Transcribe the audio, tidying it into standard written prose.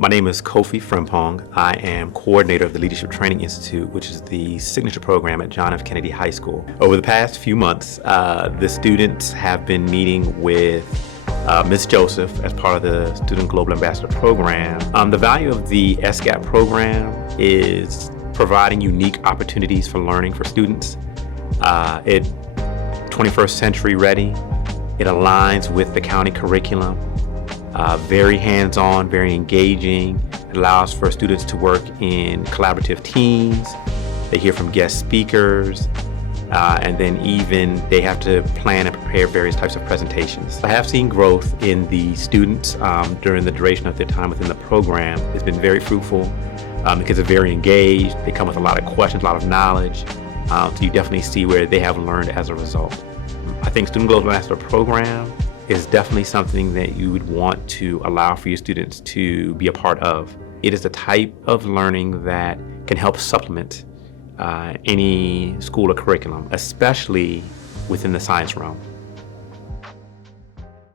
My name is Kofi Frempong. I am coordinator of the Leadership Training Institute, which is the signature program at John F. Kennedy High School. Over the past few months, the students have been meeting with Ms. Joseph as part of the Student Global Ambassador Program. The value of the SGAP program is providing unique opportunities for learning for students. It 21st century ready. It aligns with the county curriculum. Very hands-on, very engaging. It allows for students to work in collaborative teams. They hear from guest speakers, and then even they have to plan and prepare various types of presentations. I have seen growth in the students during the duration of their time within the program. It's been very fruitful because they're very engaged. They come with a lot of questions, a lot of knowledge. So you definitely see where they have learned as a result. I think Student Global Ambassador Program is definitely something that you would want to allow for your students to be a part of. It is the type of learning that can help supplement any school or curriculum, especially within the science realm.